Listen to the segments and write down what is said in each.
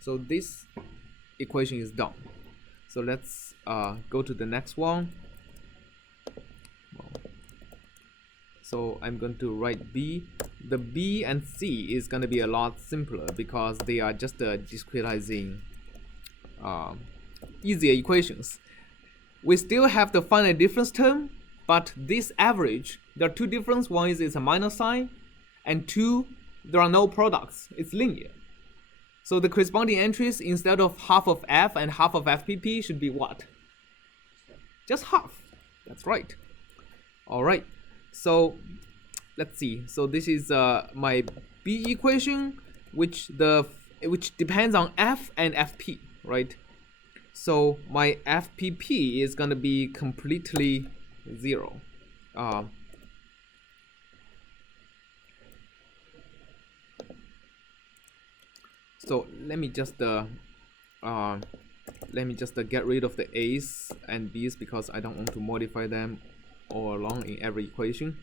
So this equation is done. So let's go to the next one. So I'm going to write B. The B and C is going to be a lot simpler because they are just discretizing easier equations. We still have the finite difference term, but this average, there are two differences. One is it's a minus sign, and two, there are no products. It's linear. So the corresponding entries, instead of half of F and half of FPP, should be what? Just half. That's right. All right. So let's see. So this is my B equation, which depends on F and FP, right? So my FPP is gonna be completely 0. So let me just get rid of the A's and B's because I don't want to modify them all along in every equation.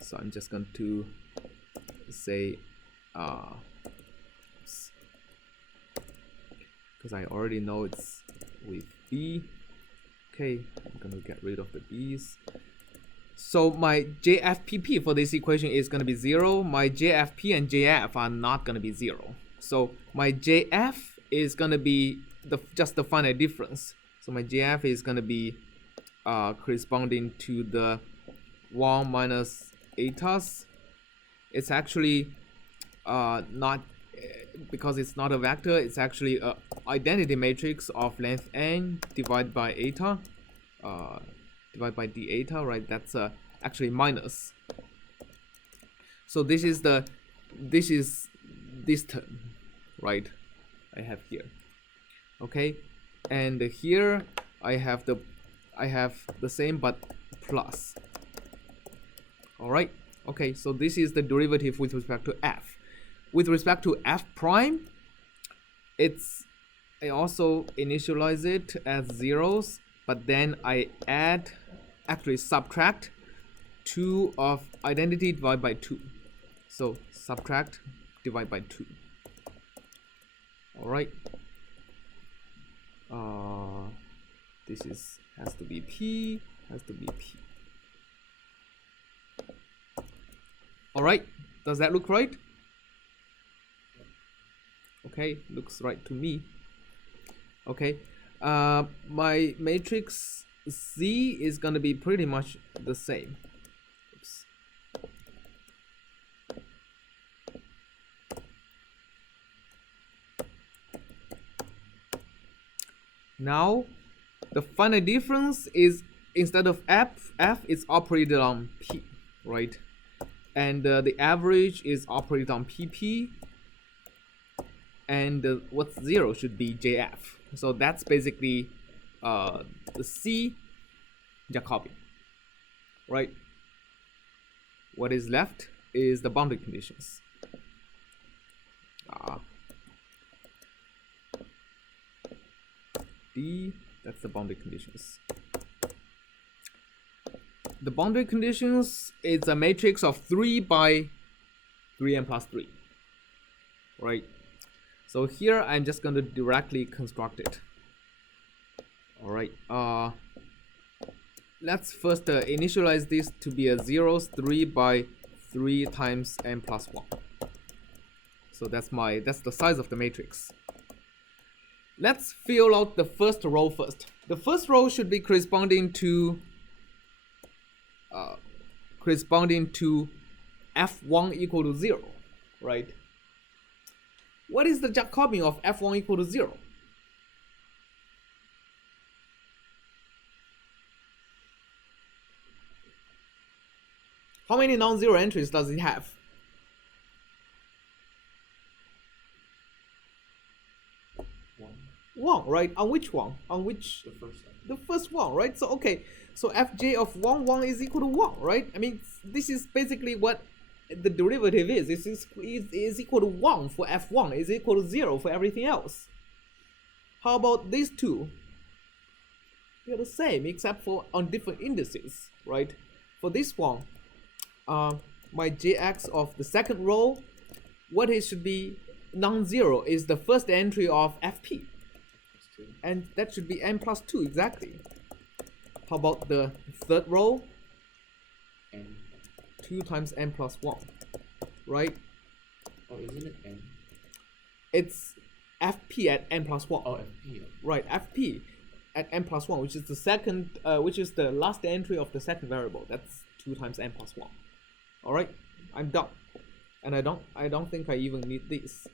So I'm just going to say because I already know it's with B. Okay, I'm going to get rid of the B's. So my JFPP for this equation is going to be 0. My JFP and JF are not going to be 0. So my JF is going to be just the finite difference. So my JF is going to be corresponding to the 1 minus etas. It's actually not, because it's not a vector, it's actually an identity matrix of length n divided by eta, divided by d eta, right? That's actually minus. So this is this term, right? I have here. Okay, and here I have the same but plus. All right. Okay, so this is the derivative with respect to f. With respect to f prime, I also initialize it as zeros, but then I subtract 2 of identity divided by 2. So subtract divide by 2. All right. This has to be P, has to be P. All right, does that look right? Okay, looks right to me. Okay, my matrix Z is gonna be pretty much the same. Oops. Now, the finite difference is, instead of F is operated on P, right? And the average is operated on PP. And what's 0 should be JF. So that's basically the C Jacobian, right? What is left is the boundary conditions. D, that's the boundary conditions. The boundary conditions is a matrix of 3 by 3n plus 3, right? So here I'm just going to directly construct it. All right. Let's first initialize this to be a 3 by 3 times n plus 1. So that's the size of the matrix. Let's fill out the first row first. The first row should be corresponding to f1 equal to 0, right? What is the Jacobian of f1 equal to 0? How many non-zero entries does it have? One, right? On which one? On which? The first one. The first one, right? So okay, so fj of 1 is equal to 1, right? I mean, this is basically what the derivative is. This is equal to 1 for f1, is equal to 0 for everything else. How about these two? They're the same except for on different indices, right? For this one, my jx of the second row, what it should be non-zero is the first entry of FP. Plus 2. And that should be n plus 2 exactly. How about the third row? N. 2 times n plus 1, right? Oh, isn't it N? It's FP at n plus 1. Oh, FP. Right, FP at n plus 1, which is the second, which is the last entry of the second variable. That's 2 times n plus 1. All right, I'm done. And I don't think I even need this.